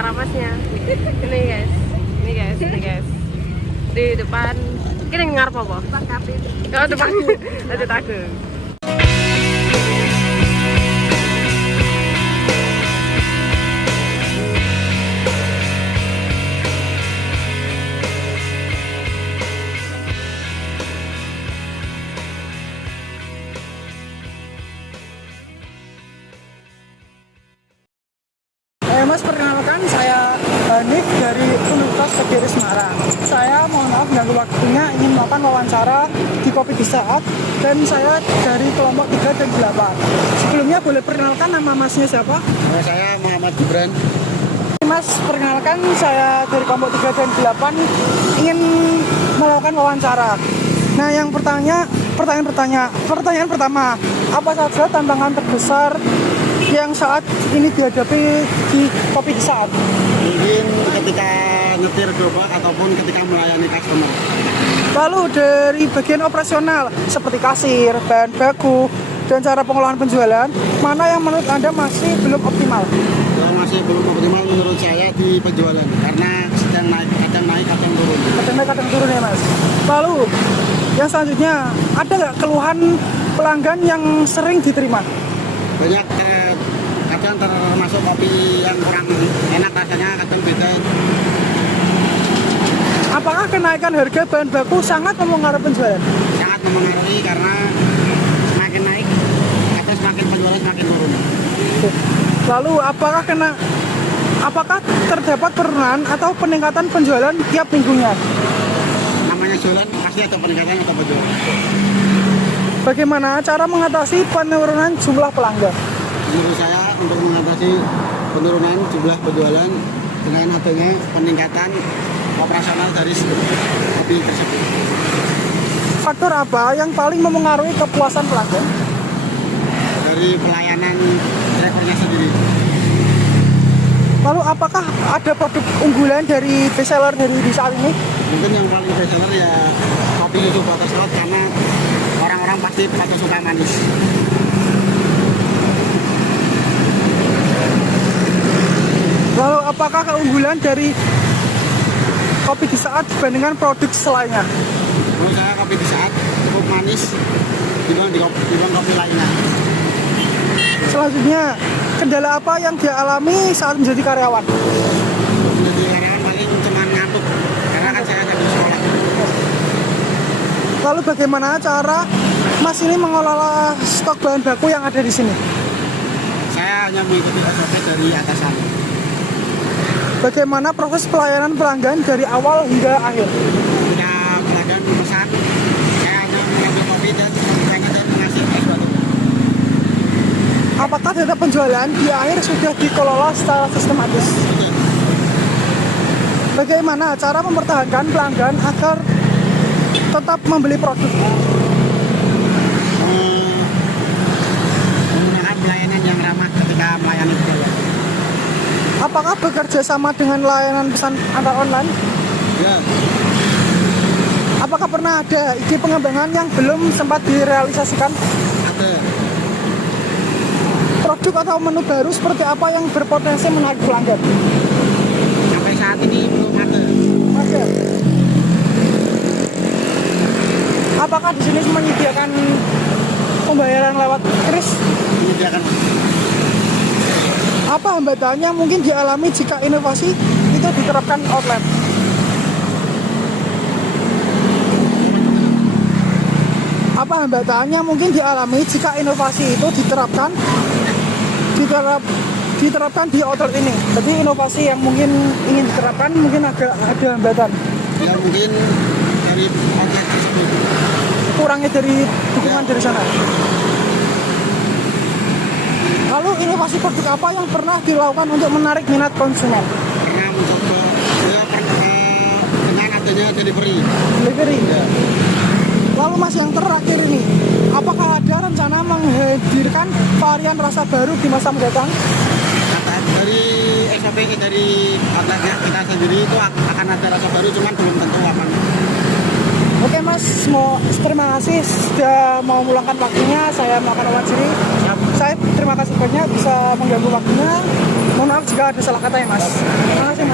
suara masnya. Ini guys. Di depan. Kini ngarep apa? Depan kafe. Oh, depan. Ada takut. Mas, perkenalkan saya Hanif dari Universitas Negeri Semarang. Saya mohon maaf mengganggu waktunya, ingin melakukan wawancara di Kopi di Saat, dan saya dari kelompok 3 dan 8. Sebelumnya boleh perkenalkan nama masnya siapa? Saya Muhammad Gibran. Mas, perkenalkan saya dari kelompok 3 dan 8 ingin melakukan wawancara. Nah, yang pertanyaan pertama, apa saja tantangan terbesar yang saat ini dihadapi di Kopi di Saat? Mungkin ketika nyetir gerobak ataupun ketika melayani customer. Lalu dari bagian operasional seperti kasir, bahan baku, dan cara pengolahan penjualan, mana yang menurut Anda masih belum optimal? Yang masih belum optimal menurut saya di penjualan, karena sedang naik, kadang turun. Kadang turun ya, Mas. Lalu yang selanjutnya, ada nggak keluhan pelanggan yang sering diterima? Banyak, kadang termasuk kopi yang kurang enak rasanya, kadang beda. Apakah kenaikan harga bahan baku sangat mempengaruhi penjualan? Sangat mempengaruhi karena semakin naik, kadang semakin penjualan semakin turun. Lalu apakah terdapat penurunan atau peningkatan penjualan tiap minggunya? Namanya jualan pasti ada peningkatan atau penjualan. Bagaimana cara mengatasi penurunan jumlah pelanggan? Menurut saya untuk mengatasi penurunan jumlah penjualan dengan adanya peningkatan operasional dari kopi tersebut. Faktor apa yang paling memengaruhi kepuasan pelanggan? Dari pelayanan drivernya sendiri. Lalu apakah ada produk unggulan dari bestseller dari di saat ini? Mungkin yang paling bestseller ya kopi susu butterscotch, karena orang-orang pasti pada suka manis. Lalu apakah keunggulan dari Kopi di Saat dibandingkan produk selainnya? Menurut saya kopi di Saat cukup manis dibanding kopi lainnya. Selanjutnya, kendala apa yang dia alami saat menjadi karyawan? Menjadi karyawan paling cuma ngantuk, karena kan saya dari sekolah. Lalu bagaimana cara Mas ini mengelola stok bahan baku yang ada di sini? Saya hanya mengikuti SOP dari atasan. Bagaimana proses pelayanan pelanggan dari awal hingga akhir? Ketika pelanggan memesan, saya hanya mengambil kopi dan mengasih es batu. Apakah data penjualan di akhir sudah dikelola secara sistematis? Bagaimana cara mempertahankan pelanggan agar tetap membeli produk? Menggunakan pelayanan yang ramah ketika melayani pelanggan. Apakah bekerja sama dengan layanan pesan antar online? Ya, Apakah pernah ada ide pengembangan yang belum sempat direalisasikan? ada. Produk atau menu baru seperti apa yang berpotensi menarik pelanggan? Sampai saat ini belum ada. Ada. Apakah di sini menyediakan pembayaran lewat kris? Menyediakan. Apa hambatannya mungkin dialami jika inovasi itu diterapkan outlet? Apa hambatannya mungkin dialami jika inovasi itu diterapkan di outlet ini? Jadi inovasi yang mungkin ingin diterapkan mungkin agak ada hambatan. Ya mungkin dari outlet tersebut. Kurangnya dari dukungan dari sana. Lalu inovasi produk apa yang pernah dilakukan untuk menarik minat konsumen? Pernah mencoba dengan adanya delivery. Ya. Lalu Mas, yang terakhir ini, apakah ada rencana menghadirkan varian rasa baru di masa mendatang? Dari SOP dari outletnya kita sendiri itu akan ada rasa baru, cuman belum tentu akan. Oke Mas, terima kasih sudah mau meluangkan waktunya. Saya melakukan wawancara. Saya terima kasih banyak bisa mengganggu waktunya. Mohon maaf Maaf jika ada salah kata ya Mas. Terima kasih Mas.